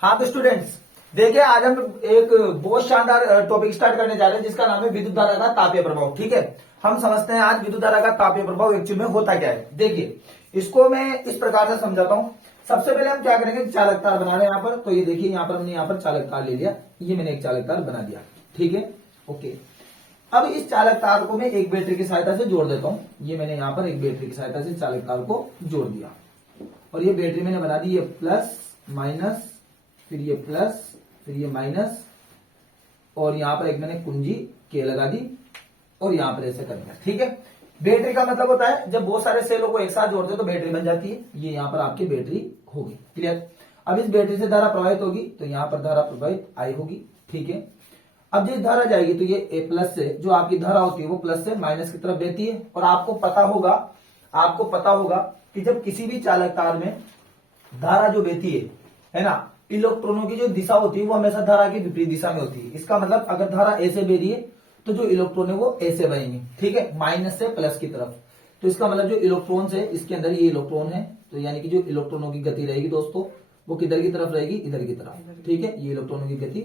हाँ तो स्टूडेंट्स देखिए, आज हम एक बहुत शानदार टॉपिक स्टार्ट करने जा रहे हैं जिसका नाम है विद्युत धारा का तापीय प्रभाव। ठीक है, हम समझते हैं आज विद्युत धारा का तापीय प्रभाव एक्चुअल में होता क्या है। देखिए, इसको मैं इस प्रकार से समझाता हूं। सबसे पहले हम क्या करेंगे, चालक तार बना रहे हैं यहाँ पर। तो ये देखिए, यहाँ पर हमने यहाँ पर चालक तार ले लिया, ये मैंने एक चालक तार बना दिया। ठीक है, ओके। अब इस चालक तार को मैं एक बैटरी की सहायता से जोड़ देता हूं। ये मैंने यहाँ पर एक बैटरी की सहायता से चालक तार को जोड़ दिया और ये बैटरी मैंने बना दी, ये प्लस माइनस, फिर ये प्लस, फिर ये माइनस, और यहां पर एक मैंने कुंजी के लगा दी और यहां पर ऐसे कर दिया। ठीक है, बैटरी का मतलब होता है जब बहुत सारे सेलों को एक साथ जोड़ते तो बैटरी बन जाती है। ये यहां पर आपकी बैटरी होगी। क्लियर। अब इस बैटरी से धारा प्रवाहित होगी तो यहां पर धारा प्रवाहित आई होगी। ठीक है, अब जिस धारा जाएगी तो ये ए प्लस से जो आपकी धारा होती है वो प्लस से माइनस की तरफ बहती है। और आपको पता होगा कि जब किसी भी चालक तार में धारा जो बहती है ना, इलेक्ट्रॉनों की जो दिशा होती है वो हमेशा धारा की विपरीत दिशा में होती है। इसका मतलब अगर धारा ऐसे बह रही है तो जो इलेक्ट्रॉन है वो ऐसे बहेंगे। ठीक है, माइनस से प्लस की तरफ। तो इसका मतलब जो इलेक्ट्रॉन है इसके अंदर ये इलेक्ट्रॉन है, तो यानी कि जो इलेक्ट्रॉनों की गति रहेगी दोस्तों वो किधर की तरफ रहेगी, इधर की तरफ। ठीक है, ये इलेक्ट्रॉनों की गति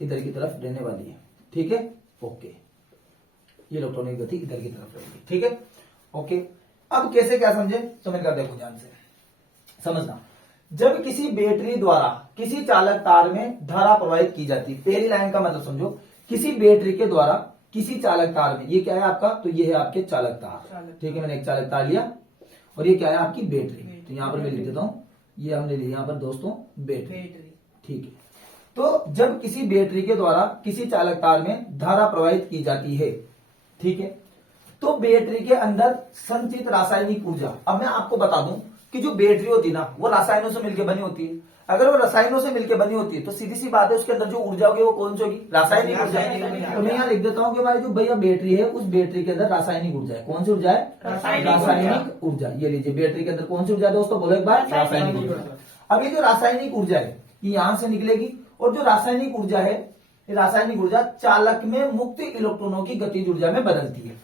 इधर की तरफ रहने वाली है। ठीक है, ओके, ये इलेक्ट्रॉनों की गति इधर की तरफ रहेगी। ठीक है, ओके। अब कैसे क्या समझे, समझ कर देखो, ध्यान से समझना। जब किसी बैटरी द्वारा किसी चालक तार में धारा प्रवाहित की जाती है, पहली लाइन का मतलब समझो, किसी बैटरी के द्वारा किसी चालक तार में, ये क्या है आपका, तो ये है आपके चालक तार। ठीक है, मैंने एक चालक तार लिया और ये क्या है आपकी बैटरी। तो यहां पर मैं लिख देता हूं, ये हमने लिया यहां पर दोस्तों बैटरी। ठीक है, तो जब किसी बैटरी के द्वारा किसी चालक तार में धारा प्रवाहित की जाती है, ठीक है, तो बैटरी के अंदर संचित रासायनिक ऊर्जा, अब मैं आपको बता दूं कि जो बैटरी होती है ना वो रसायनों से मिलकर बनी होती है। अगर वो रसायनों से मिलकर बनी होती है तो सीधी सी बात है उसके अंदर जो ऊर्जा होगी वो कौन सी होगी, रासायनिक ऊर्जा। तो मैं यहाँ लिख देता हूँ कि हमारी जो भैया बैटरी है उस बैटरी के अंदर रासायनिक ऊर्जा है। कौन सी ऊर्जा है, रासायनिक ऊर्जा। ये लीजिए, बैटरी के अंदर कौन सी ऊर्जा है दोस्तों, बोलो एक बार, रासायनिक ऊर्जा। अब ये जो रासायनिक ऊर्जा है ये यहां से निकलेगी और जो रासायनिक ऊर्जा है, रासायनिक ऊर्जा चालक में मुक्त इलेक्ट्रॉनों की गतिज ऊर्जा में बदलती है।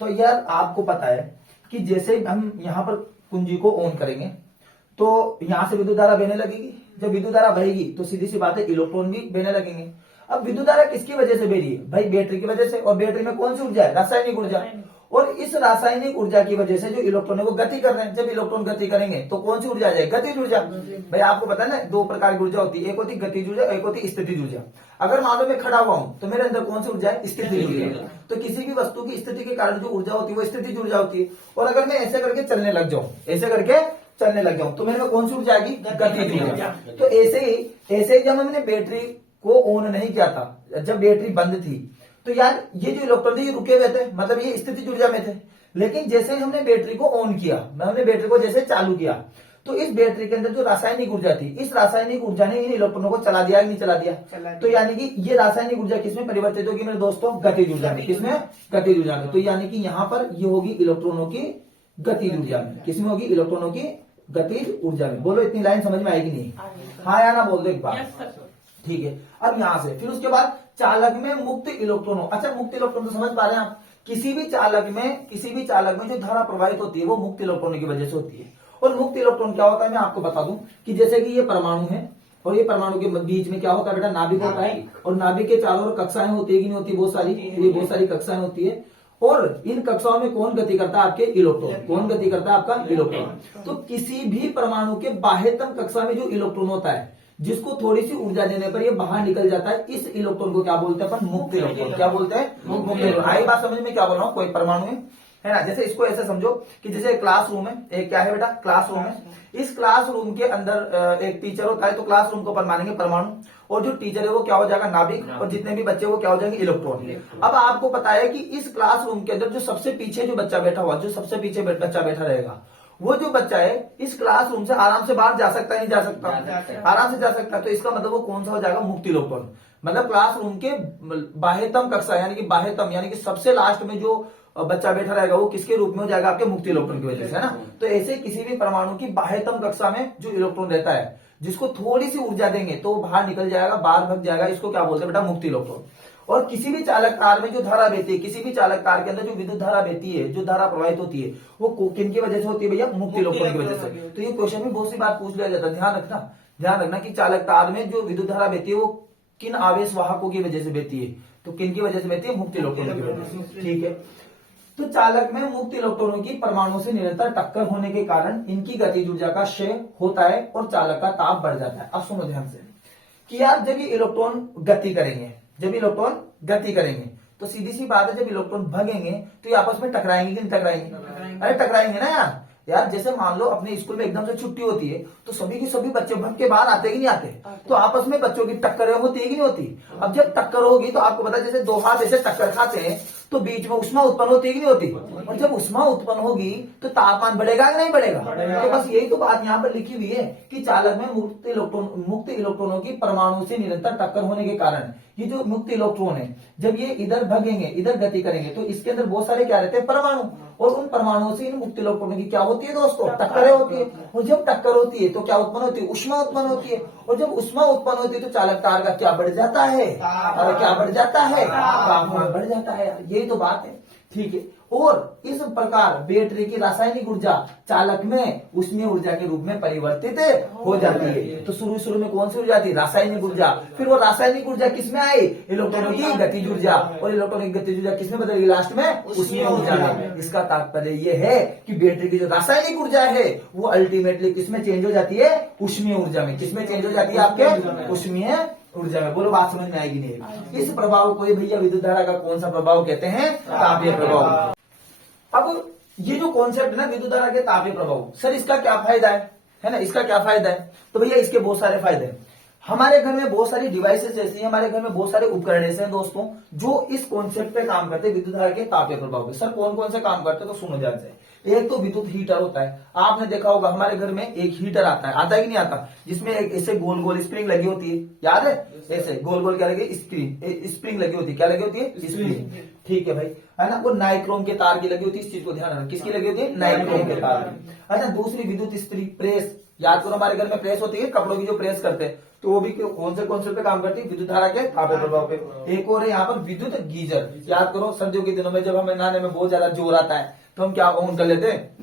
तो यार आपको पता है कि जैसे हम यहाँ पर कुंजी को ऑन करेंगे तो यहां से विद्युत धारा बहने लगेगी। जब विद्युत धारा बहेगी तो सीधी सी बात है इलेक्ट्रॉन भी बहने लगेंगे। अब विद्युत धारा किसकी वजह से बह रही है, भाई बैटरी की वजह से। और बैटरी में कौन सी ऊर्जा है, रासायनिक ऊर्जा। और इस रासायनिक ऊर्जा की वजह से जो इलेक्ट्रॉन है वो गति कर रहे हैं। जब इलेक्ट्रॉन गति करेंगे तो कौन सी ऊर्जा आ जाएगी, गतिज ऊर्जा। भाई आपको पता है ना, दो प्रकार की ऊर्जा होती है, एक होती है गतिज ऊर्जा, एक होती है स्थितिज ऊर्जा। अगर मान लो मैं खड़ा हुआ हूं तो मेरे अंदर कौन सी ऊर्जा है, स्थितिज ऊर्जा। तो किसी भी वस्तु की स्थिति के कारण जो ऊर्जा होती है वो स्थितिज ऊर्जा होती है। और अगर मैं ऐसे करके चलने लग जाऊं, ऐसे करके चलने लग जाऊं तो मेरे में कौन सी ऊर्जा आएगी, गतिज ऊर्जा। तो ऐसे ही जब हमने बैटरी को ऑन नहीं किया था, जब बैटरी बंद थी, तो यार ये जो इलेक्ट्रॉन थे ये रुके हुए थे, मतलब ये स्थितिज ऊर्जा में थे। लेकिन जैसे ही हमने बैटरी को ऑन किया, हमने बैटरी को जैसे चालू किया, तो इस बैटरी के अंदर जो रासायनिक ऊर्जा थी, इस रासायनिक ऊर्जा ने इन इलेक्ट्रॉनों को चला दिया, नहीं चला दिया। तो यानी कि ये रासायनिक ऊर्जा किसमें परिवर्तित होगी मेरे दोस्तों, गतिज ऊर्जा में। किसमें, गतिज ऊर्जा में। तो यानी कि यहां पर ये होगी इलेक्ट्रॉनों की गतिज ऊर्जा में। किसमें होगी, इलेक्ट्रॉनों की गतिज ऊर्जा में। बोलो इतनी लाइन समझ में आएगी नहीं, हाँ या ना बोल दो एक बार। ठीक है, अब यहां से फिर उसके बाद चालक में मुक्त इलेक्ट्रॉनों। अच्छा, मुक्त इलेक्ट्रॉन तो समझ पा रहे हैं आप, किसी भी चालक में जो धारा प्रवाहित होती है वो मुक्त इलेक्ट्रॉनों की वजह से होती है। और मुक्त इलेक्ट्रॉन क्या होता है मैं आपको बता दूं कि जैसे कि ये परमाणु है और ये परमाणु के बीच में क्या होता है बेटा, नाभिक होता है। और नाभिक के चारों ओर कक्षाएं होती है कि नहीं होती, बहुत सारी, ये बहुत सारी कक्षाएं होती है। और इन कक्षाओं में कौन गति करता है, आपके इलेक्ट्रॉन। कौन गति करता है, आपका इलेक्ट्रॉन। तो किसी भी परमाणु के बाह्यतम कक्षा में जो इलेक्ट्रॉन होता है, जिसको थोड़ी सी ऊर्जा देने पर ये बाहर निकल जाता है, इस इलेक्ट्रॉन को क्या बोलते हैं अपन, मुक्त इलेक्ट्रॉन। क्या बोलते हैं, मुक्त इलेक्ट्रॉन। आई बात समझ में क्या बोल रहा हूँ, कोई परमाणु है ना। जैसे इसको ऐसे समझो कि जैसे क्लासरूम है, एक क्या है बेटा, क्लासरूम है। इस क्लासरूम के अंदर एक टीचर होता है, तो क्लासरूम को अपन मानेंगे परमाणु, और जो टीचर है वो क्या हो जाएगा, नाभिक, और जितने भी बच्चे वो क्या हो जाएंगे, इलेक्ट्रॉन। अब आपको पता है कि इस क्लासरूम के अंदर जो सबसे पीछे जो बच्चा बैठा हुआ, जो सबसे पीछे बच्चा बैठा रहेगा, वो जो बच्चा है इस क्लासरूम से आराम से बाहर जा सकता है, नहीं जा सकता, आराम से जा सकता है। तो इसका मतलब वो कौन सा हो जाएगा, मुक्त इलेक्ट्रॉन। मतलब क्लासरूम के बाह्यतम कक्षा यानी कि बाह्यतम यानी कि सबसे लास्ट में जो बच्चा बैठा रहेगा वो किसके रूप में हो जाएगा, आपके मुक्त इलेक्ट्रॉन की वजह से, है ना। तो ऐसे किसी भी परमाणु की बाह्यतम कक्षा में जो इलेक्ट्रॉन रहता है, जिसको थोड़ी सी ऊर्जा देंगे तो बाहर निकल जाएगा, बाहर भग जाएगा, इसको क्या बोलते हैं बेटा, मुक्त इलेक्ट्रॉन। और किसी भी चालक तार में जो धारा बहती है, किसी भी चालक तार के अंदर जो विद्युत धारा बहती है, जो धारा प्रवाहित होती है, वो किन की वजह से होती है भैया, मुक्त इलेक्ट्रॉन की वजह से। तो ये क्वेश्चन में बहुत सी बार पूछ लिया जाता है, ध्यान रखना ध्यान रखना कि चालक तार में जो विद्युत धारा बहती है वो किन आवेश वाहकों की वजह से बहती है, तो किन की वजह से बहती है, मुक्त इलेक्ट्रॉनों की वजह से। ठीक है, तो चालक में मुक्त इलेक्ट्रॉनों की परमाणु से निरंतर टक्कर होने के कारण इनकी गतिज ऊर्जा का क्षय होता है और चालक का ताप बढ़ जाता है। अब सुनो ध्यान से कि यार जब ये इलेक्ट्रॉन गति करेंगे, जब इलेक्ट्रॉन गति करेंगे तो सीधी सी बात है, जब इलेक्ट्रॉन भागेंगे तो ये आपस में टकराएंगे कि नहीं टकराएंगे? अरे टकराएंगे ना यार। यार जैसे मान लो अपने स्कूल में एकदम से छुट्टी होती है तो सभी की सभी बच्चे भाग के बाहर आते हैं कि नहीं आते? तो आपस में बच्चों की टक्कर होती है कि नहीं होती? अब जब टक्कर होगी तो आपको पता है जैसे दो हाथ ऐसे टक्कर खाते हैं तो बीच में उष्मा उत्पन्न होती है कि नहीं होती? और जब उष्मा उत्पन्न होगी तो तापमान बढ़ेगा कि नहीं बढ़ेगा? तो बस यही तो बात यहाँ पर लिखी हुई है कि चालक में मुक्त इलेक्ट्रॉनों की परमाणु से निरंतर टक्कर होने के कारण ये जो मुक्त इलेक्ट्रॉन है जब ये इधर भगेंगे, इधर गति करेंगे तो इसके अंदर बहुत सारे क्या रहते हैं, परमाणु, और उन परमाणुओं से इन मुक्त इलेक्ट्रॉनों की क्या होती है दोस्तों, टक्कर होती है। और जब टक्कर होती है तो क्या उत्पन्न होती है, उष्मा उत्पन्न होती है। और जब उष्मा उत्पन्न होती है तो चालक तार का क्या बढ़ जाता है, और क्या बढ़ जाता है, तापमान बढ़ जाता है। यही तो बात है। ठीक है, और इस प्रकार बैटरी की रासायनिक ऊर्जा चालक में उष्मीय ऊर्जा के रूप में परिवर्तित हो जाती है। तो शुरू में कौन सी ऊर्जा थी, रासायनिक ऊर्जा, फिर वो रासायनिक ऊर्जा किसमें आई, इलेक्ट्रॉनों की गतिज ऊर्जा, और इलेक्ट्रॉनिक गतिज ऊर्जा किसमें बदल गई, लास्ट में उष्मीय ऊर्जा में। इसका तात्पर्य ये है कि बैटरी की जो रासायनिक ऊर्जा है वो अल्टीमेटली किसमें चेंज हो जाती है, उष्मीय ऊर्जा में। किसमें चेंज हो जाती है, आपके उष्मीय ऊर्जा में। बोलो बात समझ में आएगी नहीं? इस प्रभाव को ये भैया विद्युत धारा का कौन सा प्रभाव कहते हैं, तापीय प्रभाव। अब ये जो कॉन्सेप्ट है ना विद्युत धारा के तापीय प्रभाव, सर इसका क्या फायदा है ना, इसका क्या फायदा है? तो भैया इसके बहुत सारे फायदे हैं। हमारे घर में बहुत सारी डिवाइसेस ऐसी हैं, हमारे घर में बहुत सारे उपकरण ऐसे हैं दोस्तों जो इस कॉन्सेप्ट पे काम करते हैं, विद्युत धारा के तापीय प्रभाव पे। सर कौन कौन से काम करते हैं, तो सुनो ध्यान से। एक तो विद्युत हीटर होता है, आपने देखा होगा हमारे घर में एक हीटर आता है कि नहीं आता, जिसमें एक ऐसे गोल गोल स्प्रिंग लगी होती है, याद है? ऐसे गोल गोल क्या लगी, स्प्रिंग लगी होती है, क्या लगी होती है, स्प्रिंग। ठीक है भाई, है ना? वो नाइक्रोम के तार की लगी होती है, इस चीज को ध्यान रखना। किसकी लगी होती है, नाइक्रोम के तार की। अच्छा, दूसरी विद्युत इस्त्री प्रेस, याद करो हमारे घर में प्रेस होती है कपड़ों की जो प्रेस करते हैं, तो वो भी कौन से कॉन्सेप्ट पे काम करती है, विद्युत धारा के तापीय प्रभाव पे। एक और है यहाँ पर विद्युत गीजर, याद करो सर्दियों के दिनों में जब हमें नहाने में बहुत ज्यादा जोर आता है तो हम क्या ऑन कर लेते हैं,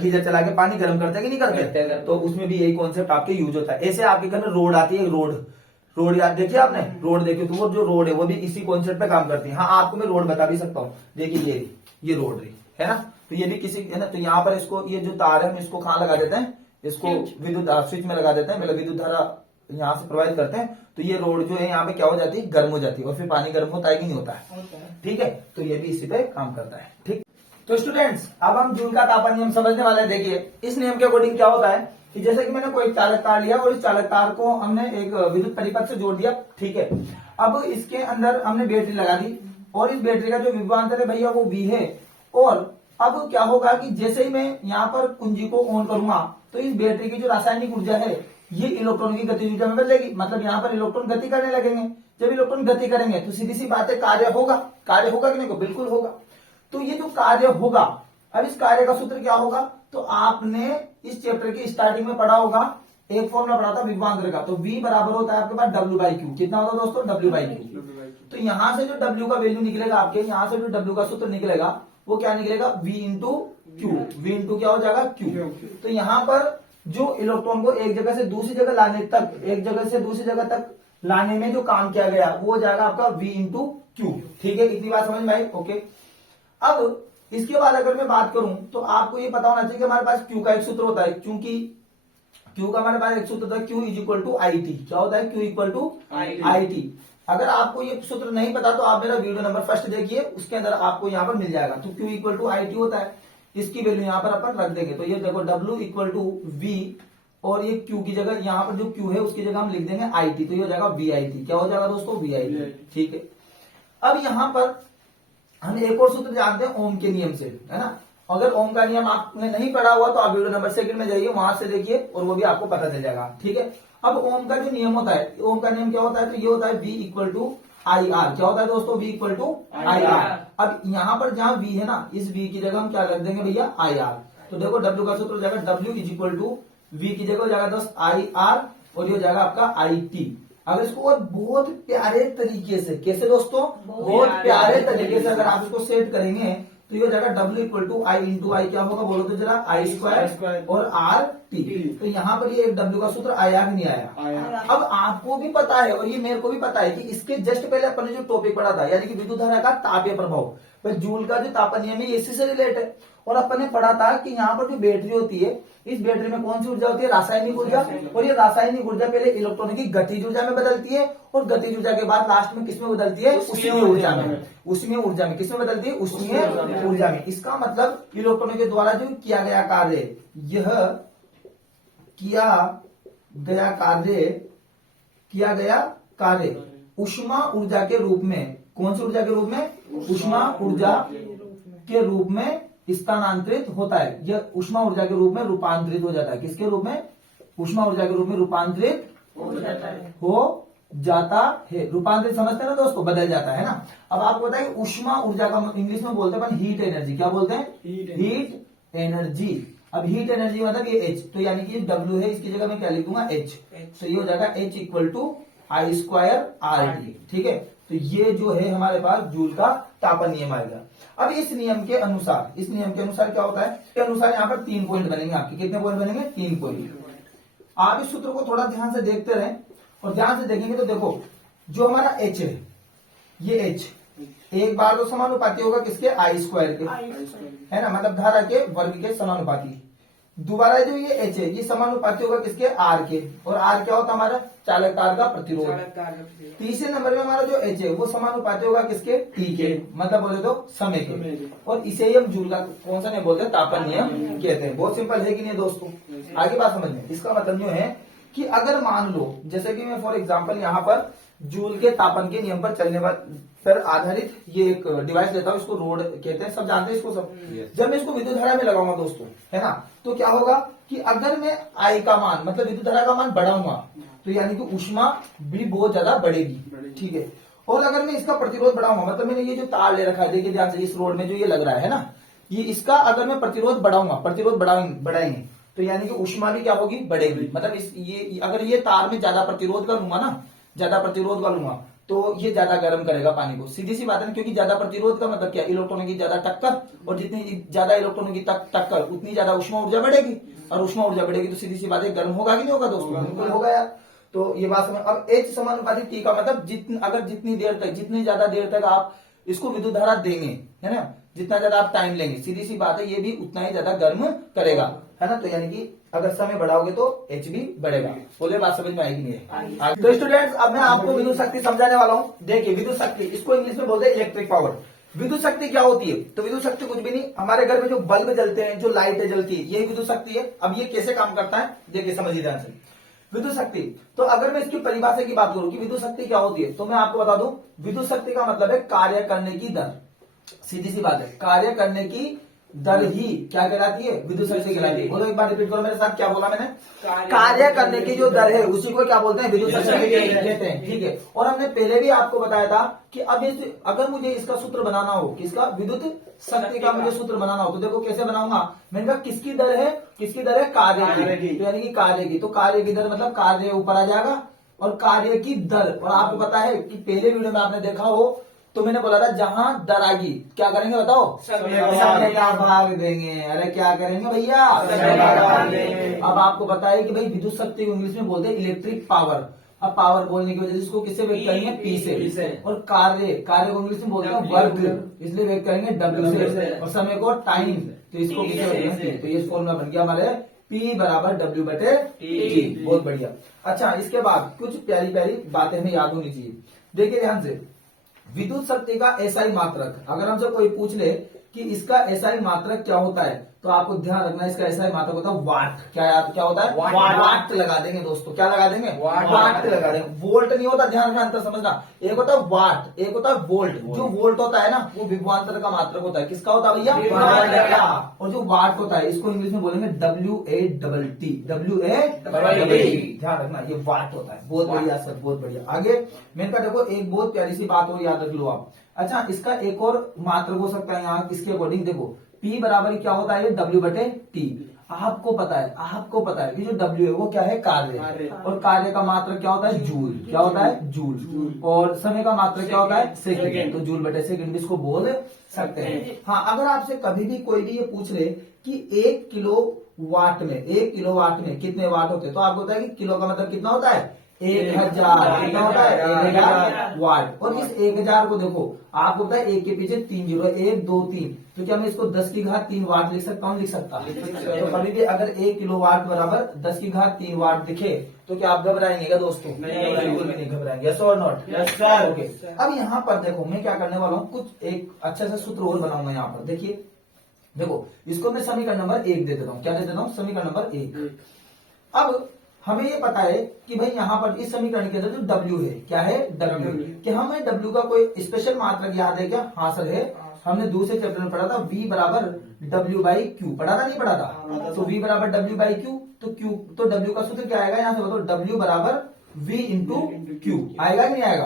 गीजर चला के पानी गर्म करते हैं कि नहीं करते? तो उसमें भी यही कॉन्सेप्ट आपके यूज होता है। ऐसे आपके घर में रोड आती है, रोड याद देखिए आपने, रोड देखिए, तो वो जो रोड है वो भी इसी कॉन्सेप्ट पे काम करती है। हाँ, आपको मैं रोड बता भी सकता हूँ, देखिए ये रोड है ना, तो ये भी किसी है ना, तो यहाँ पर इसको ये जो तार है हम इसको कहाँ लगा देते हैं, इसको विद्युत स्विच में लगा देते हैं, मतलब विद्युत धारा यहाँ से प्रोवाइड करते हैं। तो ये रोड जो है यहाँ पे क्या हो जाती है, गर्म हो जाती है, और फिर पानी गर्म होता है कि नहीं होता है? ठीक है, तो ये भी इसी पे काम करता है। ठीक, तो स्टूडेंट्स अब हम जूल का तापन नियम समझने वाले हैं। देखिए इस नियम के अकॉर्डिंग क्या होता है कि जैसे कि मैंने कोई चालक तार लिया और इस चालक तार को हमने एक विद्युत परिपथ से जोड़ दिया। ठीक है, अब इसके अंदर हमने बैटरी लगा दी और इस बैटरी का जो विभवांतर है भैया वो V है। और अब क्या होगा कि जैसे ही मैं यहाँ पर कुंजी को ऑन करूंगा तो इस बैटरी की जो रासायनिक ऊर्जा है ये इलेक्ट्रॉन की गतिज ऊर्जा में बदलेगी, मतलब यहाँ पर इलेक्ट्रॉन गति करने लगेंगे। जब इलेक्ट्रॉन गति करेंगे तो सीधी सी बात है कार्य होगा कि नहीं, बिल्कुल होगा। तो ये जो कार्य होगा, अब इस कार्य का सूत्र क्या होगा, तो आपने इस चैप्टर की स्टार्टिंग में पढ़ा होगा, एक फॉर्मूला पढ़ा था विभवांतर का, तो V बराबर होता है आपके पास W/Q। कितना होता है दोस्तों, W/Q। तो यहां से जो W का वैल्यू निकलेगा आपके, यहां से जो W का सूत्र निकलेगा वो क्या निकलेगा, V into Q। V into क्या हो जाएगा, Q। तो यहाँ पर जो इलेक्ट्रॉन को एक जगह से दूसरी जगह लाने तक, एक जगह से दूसरी जगह तक लाने में जो काम किया गया वो हो जाएगा आपका V इंटू Q। ठीक है, इतनी बात समझ में आई? ओके, अब इसके बाद अगर मैं बात करूं तो आपको ये पता होना चाहिए कि हमारे पास Q का एक सूत्र होता है, क्योंकि Q का हमारे पास एक सूत्र होता है, Q is equal to IT। क्या होता है, Q इक्वल टू IT। अगर आपको ये सूत्र नहीं पता तो आप मेरा वीडियो नंबर फर्स्ट देखिए, उसके अंदर आपको यहाँ पर मिल जाएगा। तो Q इक्वल टू IT होता है, इसकी वैल्यू यहाँ पर अपन रख देंगे। तो ये देखो W इक्वल टू V, और ये Q की जगह यहाँ पर जो Q है उसकी जगह हम लिख देंगे IT, तो ये हो जाएगा VIT। क्या हो जाएगा दोस्तों, VIT। ठीक है, अब यहाँ पर हम एक और सूत्र जानते हैं ओम के नियम से, है ना। अगर ओम का नियम आपने नहीं पढ़ा हुआ तो आप वीडियो नंबर 2 में जाइए, वहां से देखिए और वो भी आपको पता चल जाएगा। ठीक है, अब ओम का जो नियम होता है, ओम का नियम क्या होता है, तो ये होता है V इक्वल टू IR। क्या होता है दोस्तों, V इक्वल टू IR। अब यहाँ पर जहां V है ना, इस V की जगह हम क्या रख देंगे भैया, IR। तो देखो W का सूत्र हो जाएगा W is equal to V की जगह हो जाएगा 10 IR, और ये हो जाएगा आपका IT। अगर इसको और बहुत प्यारे तरीके से, कैसे दोस्तों, बहुत प्यारे तरीके से अगर आप इसको सेट करेंगे तो ये हो जाएगा W equal to I into I, क्या होगा बोलो तो जरा, आई स्क्वायर और आर टी। तो यहाँ पर ये एक W का सूत्र आया कि नहीं आया? अब आपको भी पता है और ये मेरे को भी पता है कि इसके जस्ट पहले अपन ने जो टॉपिक पढ़ा था, यानी कि विद्युत धारा का तापीय प्रभाव, जूल का जो तापन नियम है इसी से रिलेट है। और अपन ने पढ़ा था कि यहाँ पर जो बैटरी होती है, इस बैटरी में कौन सी ऊर्जा होती है? रासायनिक ऊर्जा। और ये रासायनिक ऊर्जा पहले इलेक्ट्रॉनों की गतिज ऊर्जा में बदलती है और गतिज ऊर्जा के बाद लास्ट में किसमें बदलती है? उष्मीय ऊर्जा में। उष्मीय ऊर्जा में किसमें बदलती है? उष्मीय ऊर्जा में। इसका मतलब इलेक्ट्रॉनों के द्वारा जो किया गया कार्य, यह किया गया कार्य ऊष्मा ऊर्जा के रूप में, कौन सी ऊर्जा के रूप में? ऊष्मा ऊर्जा के रूप में स्थानांतरित होता है। यह ऊष्मा ऊर्जा के रूप में रूपांतरित हो जाता है। किसके रूप में? ऊष्मा ऊर्जा के रूप में रूपांतरित हो जाता है। रूपांतरित समझते हैं ना दोस्तों, बदल जाता है ना। अब आपको पता है ऊष्मा ऊर्जा का इंग्लिश में बोलते हैं अपन हीट एनर्जी। क्या बोलते हैं? Heat energy. अब हीट एनर्जी मतलब ये H, तो यानी कि W है, इसकी जगह मैं क्या लिखूंगा? H। तो ये हो जाएगा H equal to I square R T. ठीक है, तो ये जो है हमारे पास जूल का तापन नियम आएगा। अब इस नियम के अनुसार क्या होता है? इसके अनुसार यहाँ पर 3 पॉइंट बनेंगे आपके। कितने पॉइंट बनेंगे? 3 पॉइंट। आप इस सूत्र को थोड़ा ध्यान से देखते रहें और ध्यान से देखेंगे तो देखो, जो हमारा H है, ये H एक बार तो समानुपाती होगा किसके? आई स्क्वायर के, है ना, मतलब धारा के वर्ग के समानुपाती। दोबारा जो ये H है, ये समानुपाती होगा किसके? आर के। और आर क्या होता है हमारा? चालक तार का प्रतिरोध। तीसरे नंबर में हमारा जो H है वो समानुपाती होगा किसके? T के, मतलब बोले तो समय के। और इसे ही हम जूल का कौन सा नहीं बोलते? तापन नियम कहते हैं। बहुत सिंपल है कि नहीं दोस्तों? आगे बात समझ में। इसका मतलब जो है कि अगर मान लो, जैसे कि मैं फॉर एग्जाम्पल यहाँ पर जूल के तापन के नियम पर चलने पर आधारित ये एक डिवाइस लेता हूँ, इसको रोड कहते हैं, सब जानते हैं इसको सब। जब मैं इसको विद्युत धारा में लगाऊंगा दोस्तों, है ना, तो क्या होगा कि अगर मैं आई का मान मतलब विद्युत धारा का मान बढ़ाऊंगा तो यानी कि ऊष्मा भी बहुत ज्यादा बढ़ेगी। ठीक है, और अगर मैं इसका प्रतिरोध बढ़ाऊंगा, मतलब मैंने ये जो तार ले रखा है, देखिए ध्यान से, इस रोड में जो ये लग रहा है ना, ये इसका अगर मैं प्रतिरोध बढ़ाएंगे तो यानी कि ऊष्मा भी क्या होगी? बढ़ेगी। मतलब ये अगर ये तार में ज्यादा प्रतिरोध का लूंगा ना, ज्यादा प्रतिरोध का लूंगा तो ये ज्यादा गर्म करेगा पानी को। सीधी सी बात है, क्योंकि ज्यादा प्रतिरोध का मतलब क्या? इलेक्ट्रॉनों की ज्यादा टक्कर, और जितनी ज्यादा इलेक्ट्रॉनों की टक्कर उतनी ज्यादा ऊष्मा ऊर्जा बढ़ेगी, और ऊष्मा ऊर्जा बढ़ेगी तो सीधी सी बात है, गर्म होगा कि नहीं होगा दोस्तों? बिल्कुल होगा यार। तो ये बात समझ। अब H समानुपाती T का मतलब अगर जितनी ज्यादा देर तक आप इसको विद्युत धारा देंगे, है ना, जितना ज्यादा आप टाइम लेंगे, सीधी सी बात है ये भी उतना ही ज्यादा गर्म करेगा, है ना। तो यानी कि अगर समय बढ़ाओगे तो H भी बढ़ेगा। बोले बात समझ में आएगी नहीं? तो स्टूडेंट्स, अब मैं आपको विद्युत शक्ति समझाने वाला हूँ। देखिए, विद्युत शक्ति, इसको इंग्लिश में बोलते हैं इलेक्ट्रिक पावर। विद्युत शक्ति क्या होती है? तो विद्युत शक्ति कुछ भी नहीं, हमारे घर में जो बल्ब जलते हैं, जो लाइटें जलती है, यही विद्युत शक्ति है। अब ये कैसे काम करता है देखिए, समझिए ध्यान से। विद्युत शक्ति, तो अगर मैं इसकी परिभाषा की बात करूं कि विद्युत शक्ति क्या होती है, तो मैं आपको बता दूं, विद्युत शक्ति का मतलब है कार्य करने की दर। सीधी सी बात है, कार्य करने की दर ही क्या कहलाती है? विद्युत शक्ति कहलाती है। बोलो एक बार रिपीट करो मेरे साथ, क्या बोला मैंने? कार्य करने की जो दर है उसी को क्या बोलते हैं? विद्युत शक्ति कहते हैं। ठीक है, और हमने पहले भी आपको बताया था कि अब अगर मुझे इसका सूत्र बनाना हो, किसका? विद्युत शक्ति का मुझे सूत्र बनाना हो, तो देखो कैसे बनाऊंगा। मैंने कहा किसकी दर है? किसकी दर है? कार्य की। तो यानी कि कार्य की, तो कार्य की दर मतलब कार्य ऊपर आ जाएगा और कार्य की दर। और आपको पता है कि पहले वीडियो में आपने देखा हो तो मैंने बोला था, जहां दर आएगी क्या करेंगे बताओ? समय का भाग देंगे। अरे क्या करेंगे भैया? अब आपको पता है कि भाई विद्युत शक्ति को इंग्लिश में बोलते हैं इलेक्ट्रिक पावर। अब पावर बोलने की वजह से इसको किससे व्यक्त करेंगे? पी से। और कार्य को इंग्लिश में बोलते हैं वर्क, इसलिए व्यक्त करेंगे डब्ल्यू से। और समय को टाइम, तो इसको किससे व्यक्त करेंगे? तो ये फॉर्मूला बन गया हमारे P बराबर W बटे T। बहुत बढ़िया। अच्छा, इसके बाद कुछ प्यारी प्यारी बातें हमें याद होनी चाहिए। देखिए ध्यान से, विद्युत शक्ति का एसआई मात्रक, अगर हमसे कोई पूछ ले कि इसका एसआई मात्रक क्या होता है, तो आपको ध्यान रखना, इसका एसआई मात्रक होता है वाट। क्या होता है? वाट लगा देंगे दोस्तों। क्या लगा देंगे? वाट लगा देंगे। वोल्ट नहीं होता, ध्यान रखना, अंतर समझना। एक होता है वाट, एक होता है वोल्ट। जो वोल्ट होता है ना, वो विभवांतर का मात्रक होता है। किसका होता है भैया? और जो वाट होता है, इसको इंग्लिश में बोलेंगे WATT। ध्यान रखना, ये वाट होता है। बहुत बढ़िया सर, बहुत बढ़िया। आगे मैंने कहा देखो, एक बहुत प्यारी सी बात और याद रख लो आप। अच्छा, इसका एक और मात्रक हो सकता है यहाँ, किसके अकॉर्डिंग देखो, P बराबर क्या होता है? W बटे T। आपको पता है कि जो W है वो क्या है, कार्य, और कार्य का मात्रक क्या होता है, जूल। क्या होता है, जूल। और समय का मात्रक क्या होता है, सेकंड। तो जूल बटे सेकंड भी इसको बोल सकते हैं। हाँ, अगर आपसे कभी भी कोई भी ये पूछ ले कि 1 किलोवाट में कितने वाट होते हैं, तो आपको होता है कि किलो का मतलब कितना होता है, 1000। कितना होता है, 1000 वाट। और इस 1000 को देखो, आपको पता है 1 के पीछे 3 जीरो, 1 2 3, तो क्या मैं इसको 10 की घात 3 वाट लिख सकता हूँ, लिख सकता। तो कभी भी अगर 1 किलोवाट बराबर 10 की घात 3 वाट दिखे तो क्या आप घबराएंगे क्या दोस्तों, बिल्कुल भी नहीं घबराएंगे। यस और नॉट, यस सर। ओके, अब यहाँ पर देखो मैं क्या करने वाला हूँ, कुछ एक अच्छा सा सूत्र और बनाऊंगा यहाँ पर। देखिए, देखो इसको मैं समीकरण नंबर 1 दे देता हूँ। क्या दे देता हूँ, समीकरण नंबर 1। अब हमें ये पता है कि भाई यहाँ पर इस समीकरण के अंदर जो W है, क्या है, W, कि हमें W का कोई स्पेशल मात्रक याद है क्या, हाँ सर है। हमने दूसरे चैप्टर में पढ़ा था V बराबर W बाई क्यू, पढ़ा था नहीं पढ़ा था, तो V बराबर W बाई क्यू, तो W का सूत्र क्या आएगा, यहाँ से बताओ, W बराबर V इंटू क्यू, आएगा कि नहीं आएगा,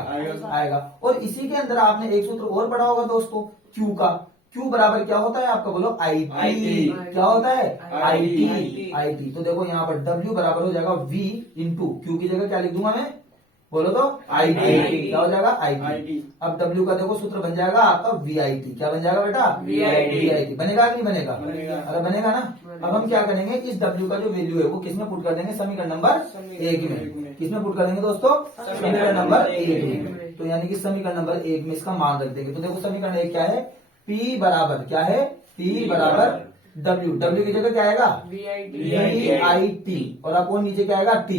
आएगा। और इसी के अंदर आपने एक सूत्र और पढ़ा होगा दोस्तों, Q का। Q बराबर क्या होता है आपका, बोलो IT। क्या होता है, IT। तो देखो यहाँ पर W बराबर हो जाएगा V इंटू क्यू की जगह क्या लिख दूंगा मैं, बोलो तो IT। क्या हो जाएगा, IT। अब W का देखो सूत्र बन जाएगा आपका VIT। क्या बन जाएगा बेटा, VIT। बनेगा कि नहीं बनेगा, अरे बनेगा ना। अब हम क्या करेंगे, इस W का जो वैल्यू है वो किसमें पुट कर देंगे, समीकरण नंबर 1 में। किसमें पुट कर देंगे दोस्तों, समीकरण नंबर 1 में। तो यानी कि समीकरण नंबर 1 में इसका मान रख देंगे। तो देखो समीकरण 1 क्या है, P बराबर क्या है, P बराबर W की जगह क्या आएगा, VIT, और आपको नीचे क्या आएगा, T।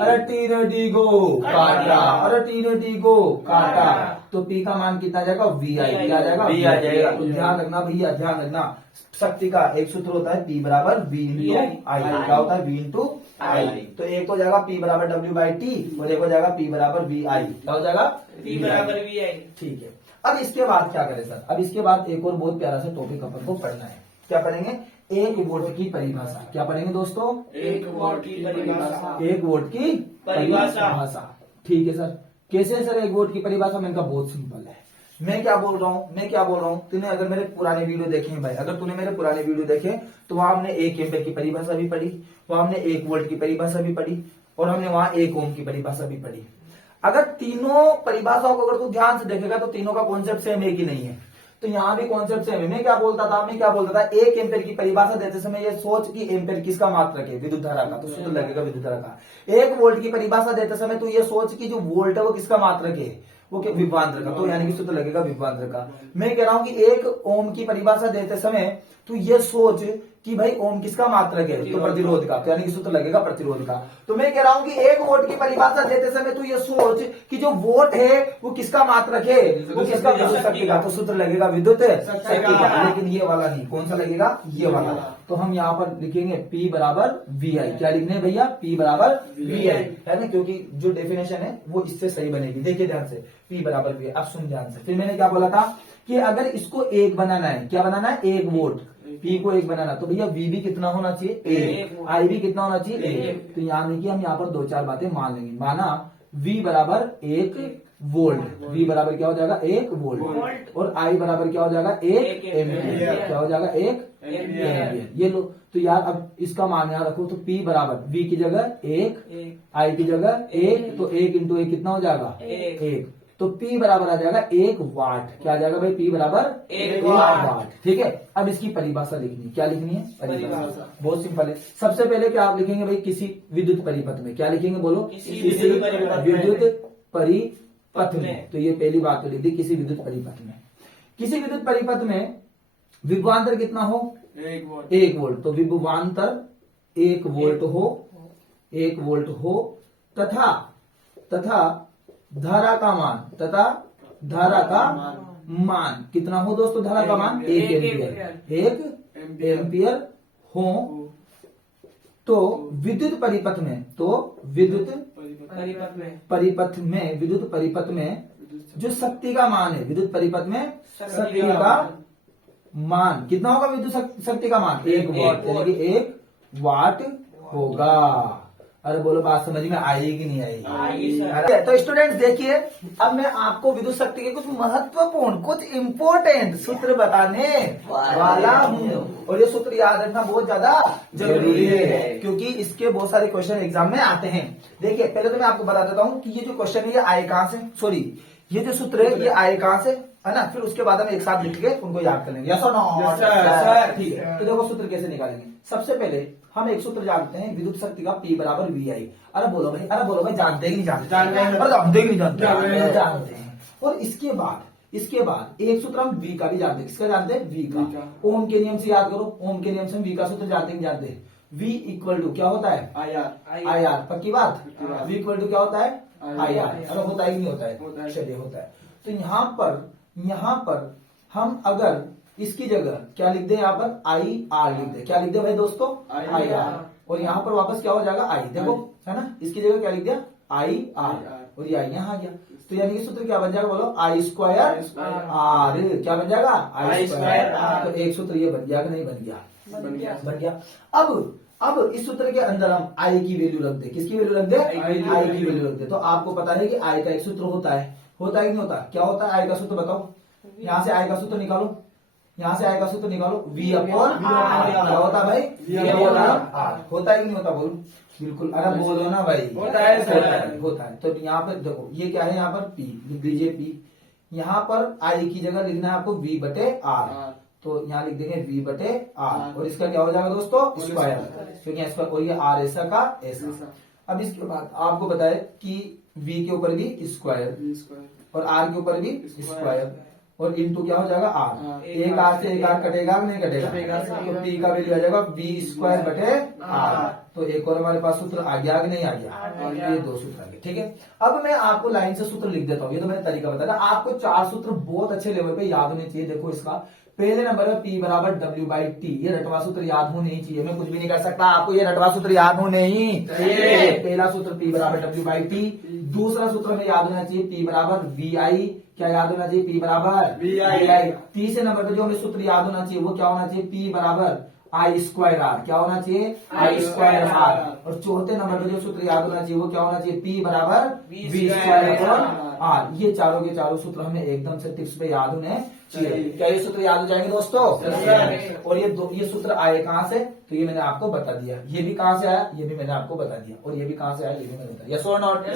अरे T ने D को काटा, अरे T ने D को काटा, तो P का मान कितना जाएगा, VI। क्या आ जाएगा, V आ जाएगा। तो ध्यान रखना भैया, ध्यान रखना, शक्ति का एक सूत्र होता है P बराबर V इंटू आई। क्या होता है, V इंटू आई। तो एक हो जाएगा P बराबर W बाई T, और एक हो जाएगा P बराबर VI। क्या हो जाएगा, P बराबर VI। ठीक है, अब इसके बाद क्या करें सर, अब इसके बाद एक और बहुत प्यारा सा टॉपिक अपन को पढ़ना है। क्या पढ़ेंगे, 1 वोल्ट की परिभाषा। क्या पढ़ेंगे दोस्तों, 1 वोल्ट की परिभाषा। 1 वोल्ट की परिभाषा, ठीक है सर। कैसे है सर 1 वोल्ट की परिभाषा, मैंने कहा बहुत सिंपल है। मैं क्या बोल रहा हूँ, तूने अगर मेरे पुराने वीडियो देखे हैं भाई, अगर तूने मेरे पुराने वीडियो देखे तो वहां हमने 1 एम्पीयर की परिभाषा भी पढ़ी, वहां हमने 1 वोल्ट की परिभाषा भी पढ़ी, और हमने वहां 1 ओम की परिभाषा भी पढ़ी। अगर तीनों परिभाषाओं को अगर तू ध्यान से देखेगा तो तीनों का कॉन्सेप्ट सेम एक ही नहीं है। तो यहाँ भी कॉन्सेप्ट सेम है। मैं क्या बोलता था, 1 एम्पीयर की परिभाषा देते समय ये सोच कि एम्पीयर किसका मात्रक है, विद्युत धारा का, तो सूत्र लगेगा विद्युत धारा का। 1 वोल्ट की परिभाषा देते समय तो ये सोच कि जो वोल्ट है वो किसका मात्रक है, वो विभवांतर का, तो यानी कि सूत्र लगेगा विभवांतर का। मैं कह रहा हूं कि 1 ओम की परिभाषा देते समय तो ये सोच कि भाई ओम किसका मात्रक है, तो प्रतिरोध का, तो यानी कि सूत्र लगेगा प्रतिरोध का। तो मैं कह रहा हूं कि 1 वोल्ट की परिभाषा देते समय तो ये सोच कि जो वोल्ट है वो किसका मात्रक है, वो किसका, विद्युत शक्ति का, तो सूत्र लगेगा विद्युत शक्ति का। लेकिन ये वाला नहीं, कौन सा लगेगा, ये वाला। तो हम यहाँ पर लिखेंगे P बराबर VI। क्या लिखने हैं भैया, P बराबर VI, है ना, क्योंकि जो डेफिनेशन है वो इससे सही बनेगी। देखिए ध्यान से, P बराबर VI। अब सुन ध्यान से, फिर मैंने क्या बोला था कि अगर इसको 1 बनाना है, क्या बनाना है, 1 वोल्ट, P को 1 बनाना, तो भैया V भी कितना होना चाहिए, 1, I भी कितना होना चाहिए, 1। तो यहाँ देखिए हम यहाँ पर 2-4 बातें मान लेंगे। माना V बराबर 1 वोल्ट, V बराबर क्या हो जाएगा, 1 वोल्ट, और I बराबर क्या हो जाएगा, 1 एम्पियर। क्या हो जाएगा, 1 एम्पियर। ये लो, तो यार अब इसका मान याद रखो, तो P बराबर V की जगह 1, I की जगह 1, तो 1 इंटू 1 कितना हो जाएगा, 1। तो P बराबर आ जाएगा 1 वाट। क्या आ जाएगा भाई, P बराबर 1 वाट। ठीक है, अब इसकी परिभाषा लिखनी है। क्या लिखनी है, परिभाषा। बहुत सिंपल है। सबसे पहले क्या आप लिखेंगे भाई, किसी विद्युत परिपथ में, क्या लिखेंगे बोलो, किसी विद्युत परिपथ में। तो ये पहली बात तो लिख दी, किसी विद्युत परिपथ में। किसी विद्युत परिपथ में विभवांतर कितना हो, 1 वोल्ट। तो विभवांतर 1 वोल्ट हो, तथा धारा का मान कितना हो दोस्तों, धारा का मान 1 एम्पियर हो। तो विद्युत परिपथ में जो शक्ति का मान है, विद्युत परिपथ में शक्ति का मान कितना होगा, विद्युत शक्ति का मान 1 वाट, यानी कि 1 वाट होगा। अरे बोलो बात समझ में आएगी कि नहीं आएगी? आएगी सर। अरे तो स्टूडेंट्स देखिए, अब मैं आपको विद्युत शक्ति के कुछ महत्वपूर्ण, कुछ इंपॉर्टेंट सूत्र बताने वाला हूँ, और ये सूत्र याद रखना बहुत ज्यादा जरूरी है, क्योंकि इसके बहुत सारे क्वेश्चन एग्जाम में आते हैं। देखिए पहले तो मैं आपको बता देता हूँ कि ये जो क्वेश्चन है ये आए कहां से, सॉरी ये जो सूत्र है ये आए कहां से, है ना। फिर उसके बाद हम एक साथ लिख के उनको याद कर लेंगे। यस और नो? सर। ठीक है, तो देखो सूत्र कैसे निकालेंगे। सबसे पहले हम एक सूत्र जानते हैं विद्युत शक्ति का P बराबर VI। अरे बोलो भाई, अरे बोलो भाई, जानते हैं कि नहीं जानते? जानते हैं। अरे जानते हैं कि नहीं जानते? जानते हैं। और इसके बाद एक सूत्र हम V का भी जानते हैं। किसका जानते हैं? V V का। का। ओम के नियम से याद करो, ओम के नियम से हम V का सूत्र जानते हैं कि जानते हैं? V इक्वल टू क्या होता है? IR। पक्की बात? पक्की बात। V इक्वल टू क्या होता है? IR। अरे होता है कि नहीं होता होता है? है। चलिए होता है। तो यहाँ पर हम अगर इसकी जगह क्या लिख दे, यहाँ पर IR लिख दे। क्या लिख दे भाई दोस्तों? IR। और यहाँ पर वापस क्या हो जाएगा? I। देखो है ना, इसकी जगह क्या लिख दिया? IR, और ये I यहाँ आ गया। तो यानी कि सूत्र क्या बन जाएगा बोलो? I square R। क्या बन जाएगा? I square R। तो एक सूत्र ये बन गया कि नहीं बन गया? बन गया। अब इस सूत्र के अंदर हम I की वैल्यू रख दे। किसकी वैल्यू रख दे? I की वैल्यू रख दे। तो आपको पता है कि I का एक सूत्र होता है कि नहीं होता? क्या होता है I का सूत्र बताओ? यहाँ से I का सूत्र निकालो, यहाँ से I का सूत्र निकालो, V अपॉन R। क्या होता है भाई? V upon R। होता है कि नहीं होता? बोलो बिल्कुल। अरे बोलो ना भाई। होता है सर। होता है। तो यहाँ पर देखो ये क्या है, यहाँ पर P लिख दीजिए P। यहाँ पर I की जगह लिखना है आपको V बटे R। तो यहाँ लिख देंगे V बटे R, और इसका क्या हो जाएगा दोस्तों? स्क्वायर, क्योंकि स्क्वायर, और ये R ऐसा का ऐसा। अब इसके बाद आपको बताए कि V के ऊपर भी स्क्वायर और R के ऊपर भी स्क्वायर, और इंटू क्या हो जाएगा? R। एक R से एक R कटेगा कि नहीं कटेगा? तो P का वैल्यू आ जाएगा V स्क्वायर बटे R। तो एक और हमारे पास सूत्र आ गया कि नहीं आ गया? ये दो सूत्र आ गए। ठीक है, अब मैं आपको लाइन से सूत्र लिख देता हूँ। ये तो मैंने तरीका बताया। आपको चार सूत्र बहुत अच्छे लेवल पे याद होने चाहिए। देखो इसका पहले नंबर में P बराबर W/T। ये रटवा सूत्र याद होने ही चाहिए। मैं कुछ भी नहीं कर सकता, आपको ये रटवा सूत्र याद होने ही चाहिए। पहला सूत्र P बराबर W/T। दूसरा सूत्र में याद होना चाहिए P बराबर VI। क्या याद होना चाहिए? P बराबर VI। तीसरे नंबर पे जो हमें सूत्र याद होना चाहिए वो क्या होना चाहिए? P बराबर I स्क्वायर R। क्या होना चाहिए? I square R। और चौथे नंबर पे जो सूत्र याद होना चाहिए वो क्या होना चाहिए? P बराबर V स्क्वायर अपॉन R। ये चारों के चारों सूत्र हमें एकदम से टिप्स पे याद होने चाहिए। क्या ये सूत्र याद हो जाएंगे दोस्तों? और ये सूत्र आए कहां से? तो ये मैंने आपको बता दिया। ये भी कहां से आया? ये भी मैंने आपको बता दिया। और ये भी कहां से आया? ये भी मैंने बता दिया। यस और नॉट?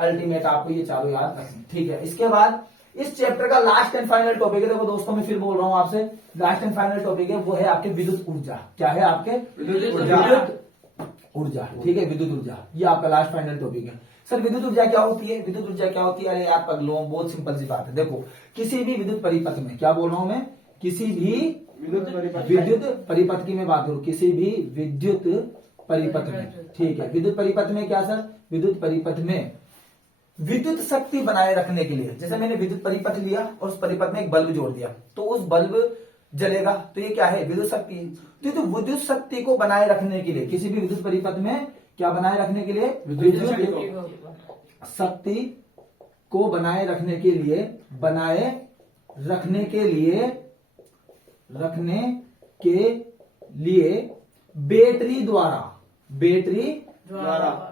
अल्टीमेट आपको ये चारों याद रखना। ठीक है, इसके बाद इस चैप्टर का लास्ट एंड फाइनल टॉपिक है। देखो दोस्तों, मैं फिर बोल रहा हूं आपसे, लास्ट एंड फाइनल टॉपिक है वो है आपके विद्युत ऊर्जा। क्या है आपके? विद्युत ऊर्जा। ठीक है, विद्युत ऊर्जा ये आपका लास्ट फाइनल टॉपिक है। सर विद्युत ऊर्जा क्या होती है? विद्युत ऊर्जा क्या होती है? अरे यार पगलों, बहुत सिंपल सी बात है। देखो किसी भी विद्युत परिपथ में, क्या बोल रहा हूं मैं? किसी भी विद्युत परिपथ की मैं बात करूं, किसी भी विद्युत परिपथ में। ठीक है, विद्युत परिपथ में क्या सर? विद्युत परिपथ में विद्युत शक्ति बनाए रखने के लिए, जैसे मैंने विद्युत परिपथ लिया और उस परिपथ में एक बल्ब जोड़ दिया तो उस बल्ब जलेगा, तो ये क्या है? विद्युत शक्ति। तो विद्युत शक्ति को बनाए रखने के लिए, किसी भी विद्युत परिपथ में क्या बनाए रखने के लिए? विद्युत शक्ति को बनाए रखने के लिए बैटरी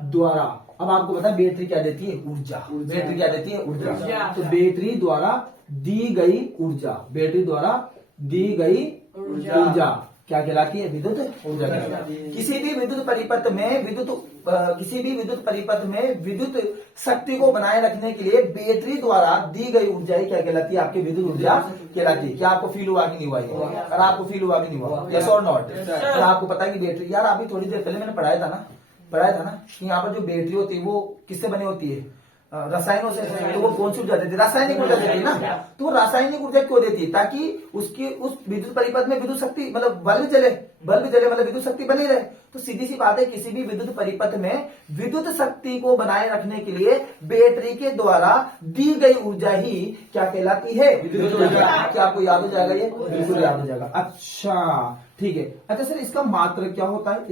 द्वारा अब आपको पता है बैटरी क्या देती है? ऊर्जा। बैटरी क्या देती है? ऊर्जा। तो बैटरी द्वारा दी गई ऊर्जा क्या कहलाती है? विद्युत ऊर्जा कहलाती है। किसी भी विद्युत परिपथ में विद्युत शक्ति को बनाए रखने के लिए बैटरी द्वारा दी गई ऊर्जा ही क्या कहलाती है? आपकी विद्युत ऊर्जा कहलाती है। क्या आपको फील हुआ कि नहीं हुआ? और आपको फील हुआ कि नहीं हुआ? यस और नॉट? और आपको पता है कि बैटरी, यार अभी थोड़ी देर पहले मैंने पढ़ाया था ना कि यहाँ पर जो बैटरी होती है वो किससे बनी होती है? रसायनों से। तो वो कौन सी ऊर्जा देती है? रासायनिक ऊर्जा देती है ना। तो रासायनिक ऊर्जा क्यों देती है? ताकि उसकी उस विद्युत परिपथ में विद्युत शक्ति मतलब बल्ब जले मतलब विद्युत शक्ति बनी रहे। तो सीधी सी बात है, किसी भी विद्युत परिपथ में विद्युत शक्ति को बनाए रखने के लिए बैटरी के द्वारा दी गई ऊर्जा ही क्या कहलाती है? विद्युत ऊर्जा। क्या आपको याद हो जाएगा? ये बिल्कुल याद हो जाएगा। अच्छा ठीक है। अच्छा सर इसका मात्रक क्या होता है? तो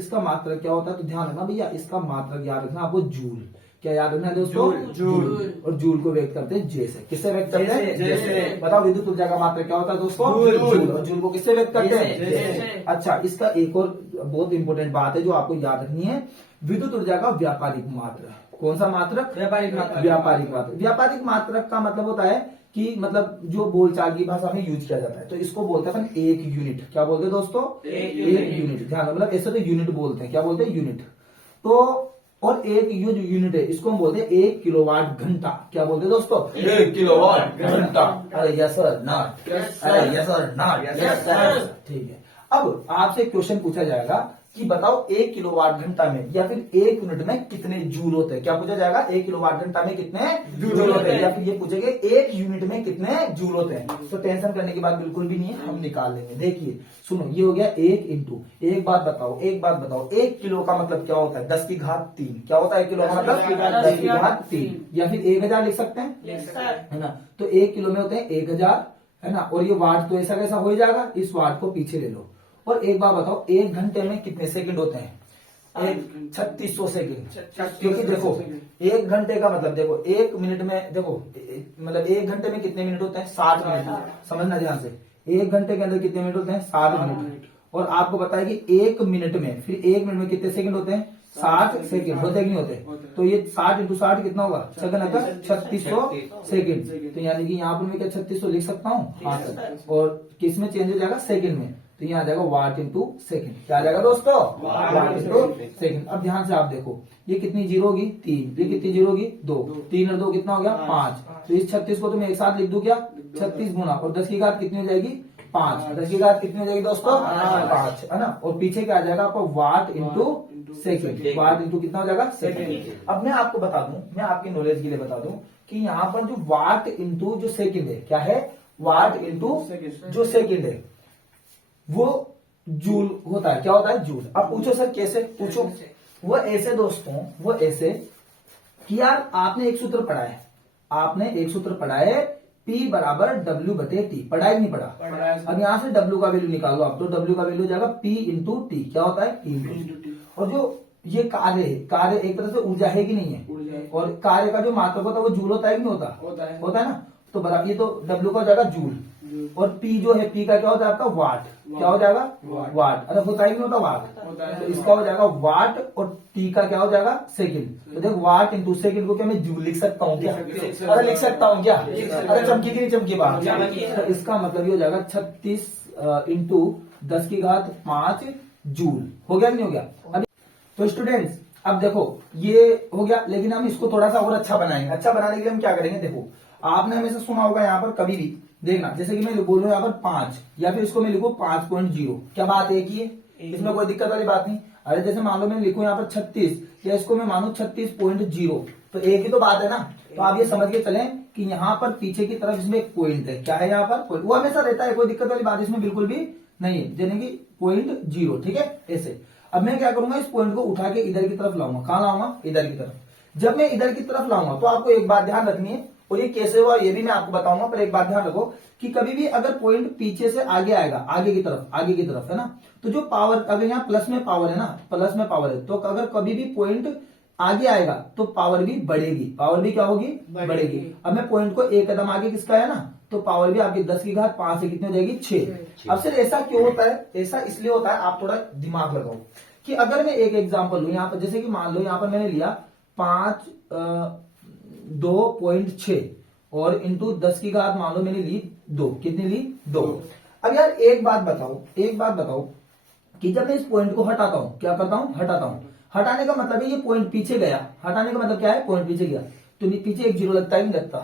ध्यान रखना भैया, इसका मात्रक याद रखना आपको, जूल। क्या याद रखना है दोस्तों? जूल। और जूल को व्यक्त करते हैं जे से। किससे व्यक्त करते हैं? जे से। बताओ विद्युत ऊर्जा का मात्रक क्या होता है दोस्तों? जूल। और जूल को किससे व्यक्त करते हैं? जे से। अच्छा इसका एक और बहुत इंपॉर्टेंट बात है जो आपको याद रखनी है। विद्युत ऊर्जा का व्यापारिक मात्रक, कौन सा मात्रक? व्यापारिक मात्रक। व्यापारिक मात्रक। व्यापारिक मात्रक का मतलब होता है कि मतलब जो बोलचाल की भाषा में यूज किया जाता है, तो इसको बोलते हैं अपन एक यूनिट। क्या बोलते हैं दोस्तों? एक यूनिट। ध्यान रखो, मतलब ऐसे तो यूनिट बोलते हैं। क्या बोलते हैं? यूनिट। तो और एक ये जो यूनिट है इसको हम बोलते हैं 1 किलोवाट घंटा। क्या बोलते हैं दोस्तों? 1 किलोवाट घंटा। अरे यस सर नॉट, अरे yes sir not, Yes, sir. ठीक है। अब आपसे क्वेश्चन पूछा जाएगा कि बताओ 1 किलोवाट घंटा में या फिर 1 यूनिट में कितने जूल होते हैं। क्या पूछा जाएगा? 1 किलोवाट घंटा में कितने जूल होते हैं, या फिर ये पूछेंगे 1 यूनिट में कितने जूल होते हैं। तो टेंशन करने की बात बिल्कुल भी नहीं है, हम निकाल लेंगे। देखिए सुनो, ये हो गया 1 इंटू, एक बात बताओ 1 किलो का मतलब क्या होता है? 10 की घात 3। क्या होता है 1 किलो का मतलब? 10 की घात 3, या फिर 1000 लिख सकते हैं, है ना। तो 1 किलो में होते हैं 1000, है ना। और ये वाट तो ऐसा कैसा हो जाएगा, इस वाट को पीछे ले लो। और एक बात बताओ, 1 घंटे में कितने सेकंड होते हैं? 3600 सेकंड। क्योंकि देखो 1 घंटे का मतलब देखो 1 मिनट में देखो मतलब 1 घंटे में कितने मिनट होते हैं? 60 मिनट। समझना ध्यान से, 1 घंटे के अंदर कितने मिनट होते हैं? 60 मिनट। और आपको पता है कि 1 मिनट में, फिर 1 मिनट में कितने सेकंड होते हैं? 60 सेकंड। होते कि नहीं होते? तो ये 60 इंटू 60 कितना होगा? सेकंड आता 3600 सेकंड। तो यानी कि यहाँ पर मैं क्या 3600 लिख सकता हूँ? हाँ सर। और किस में चेंज हो जाएगा? सेकंड में। तो यहाँ आ जाएगा वाट इंटू सेकंड। क्या आ जाएगा दोस्तों? वाट इंटू सेकंड। अब ध्यान से आप देखो, ये कितनी जीरो होगी? 3। ये कितनी जीरो होगी? 2। 3 और 2 कितना हो गया? 5। तो इस 36 को तो मैं एक साथ लिख दूं क्या? 36 गुना, और 10 की घात कितनी हो जाएगी? 5। 10 की घात कितनी हो जाएगी दोस्तों? 5, है ना। और पीछे क्या आ जाएगा आपको? वाट इंटू सेकंड। वाट इंटू कितना हो जाएगा? सेकंड। अब मैं आपको बता दूं, मैं आपकी नॉलेज के लिए बता दूं कि यहाँ पर जो वाट इंटू जो सेकंड है, क्या है? वाट इंटू जो सेकंड है वो जूल होता है। क्या होता है? जूल। अब पूछो सर कैसे? पूछो। वो ऐसे दोस्तों, वो ऐसे कि यार आपने एक सूत्र पढ़ा है, आपने एक सूत्र पढ़ा है, P बराबर W बटे T। पढ़ा है नहीं पढ़ा? अब यहां से W का वैल्यू निकालो आप, तो W का वैल्यू हो जाएगा P इंटू टी। क्या होता है? P into T. और जो ये कार्य है, कार्य एक तरह से ऊर्जा है कि नहीं है? और कार्य का जो मात्रक होता है वो जूल होता है कि नहीं होता? होता है ना। तो बराबर ये तो W का हो जाएगा जूल, और P जो है, P का क्या होता है आपका? वाट। क्या हो जाएगा? वाट। अरे होता है कि नहीं होता? वाट। तो इसका हो जाएगा वाट, और T का क्या हो जाएगा? सेकंड। तो देखो वाट इंटू सेकंड को क्या मैं जूल लिख सकता हूँ क्या? अरे लिख सकता हूँ क्या? अरे चमकी की नहीं चमकी बात? तो इसका मतलब ये हो जाएगा 36 इंटू 10 की घात 5 जूल। हो गया कि नहीं हो गया? अब तो स्टूडेंट्स अब देखो ये हो गया, लेकिन हम इसको थोड़ा सा और अच्छा बनाएंगे। अच्छा बनाने के लिए हम क्या करेंगे? देखो आपने हमेशा सुना होगा यहाँ पर, कभी भी देखना, जैसे कि मैं बोल रहा हूँ यहाँ पर 5, या फिर इसको मैं लिखूं 5.0। क्या बात एक ही है? इसमें कोई दिक्कत वाली बात नहीं। अरे जैसे मान लो मैं लिखूं यहाँ पर 36, या इसको मैं मानू 36.0, तो एक ही तो बात है ना। तो आप ये समझ के चलें कि यहाँ पर पीछे की तरफ इसमें एक पॉइंट है। क्या है यहाँ पर? पॉइंट। वो हमेशा रहता है, कोई दिक्कत वाली बात इसमें बिल्कुल भी नहीं है। यानी कि 0.0, ठीक है। ऐसे अब मैं क्या करूंगा, इस पॉइंट को उठा के इधर की तरफ लाऊंगा। कहां लाऊंगा? इधर की तरफ। जब मैं इधर की तरफ लाऊंगा तो आपको एक बात ध्यान रखनी है, और ये कैसे हुआ ये भी मैं आपको बताऊंगा, पर एक बात ध्यान रखो कि कभी भी अगर पॉइंट पीछे से आगे आएगा, आगे की तरफ, है ना, तो जो पावर, अगर यहाँ प्लस में पावर है ना, प्लस में पावर है, तो अगर कभी भी पॉइंट आगे आएगा तो पावर भी बढ़ेगी। पावर भी क्या होगी? बढ़ेगी। अब मैं पॉइंट को एक कदम आगे किसका है ना, तो पावर भी आपकी 10 की घात 5 से कितनी हो जाएगी? 6। अब सिर्फ ऐसा क्यों होता है? ऐसा इसलिए होता है, आप थोड़ा दिमाग लगाओ, कि अगर मैं एक एग्जांपल लूं यहाँ पर, जैसे कि मान लो यहाँ पर मैंने लिया 2.6 और इंटू 10 की घात मान लो मैंने ली 2। कितनी ली? 2। अब यार एक बात बताओ कि जब मैं इस पॉइंट को हटाता हूं, क्या करता हूं? हटाता हूं। हटाने का मतलब है ये पॉइंट पीछे गया। हटाने का मतलब क्या है? पॉइंट पीछे गया, तो पीछे एक जीरो लगता है नहीं लगता?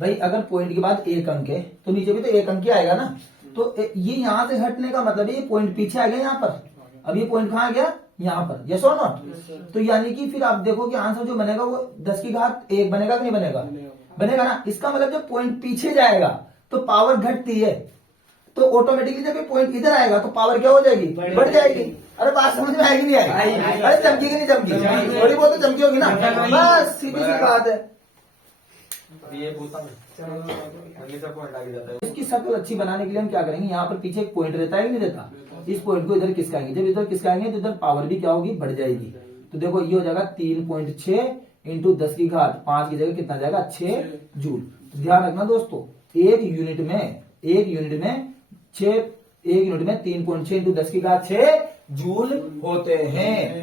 भाई अगर पॉइंट के बाद एक अंक है तो नीचे भी तो एक अंक ही आएगा ना। तो ये यहां से हटने का मतलब है ये पॉइंट पीछे आ गया यहाँ पर। अब ये पॉइंट कहाँ गया? यहाँ पर। यस और नॉट? तो यानी कि फिर आप देखो कि आंसर जो बनेगा वो 10 की घात 1 बनेगा कि नहीं बनेगा? बनेगा ना। इसका मतलब जब पॉइंट पीछे जाएगा तो पावर घटती है, तो ऑटोमेटिकली जब ये पॉइंट इधर आएगा तो पावर क्या हो जाएगी? बढ़ जाएगी। अरे बात समझ में आएगी नहीं आएगी? अरे चमकी की नहीं चमकी? थोड़ी बहुत तो चमकी होगी ना, बस सीधी सी बात है। इसकी शक्ल अच्छी बनाने के लिए हम क्या करेंगे, यहाँ पर पीछे एक पॉइंट रहता है कि नहीं रहता? इस पॉइंट को इधर खिसकाएंगे। जब इधर खिसकाएंगे तो इधर पावर भी क्या होगी? बढ़ जाएगी। तो देखो ये हो जाएगा 3.6 इंटू 10 की घात 5 की जगह कितना जाएगा? 6 जूल। ध्यान रखना दोस्तों, एक यूनिट में 3.6 इंटू 10 की घात 6 जूल होते हैं।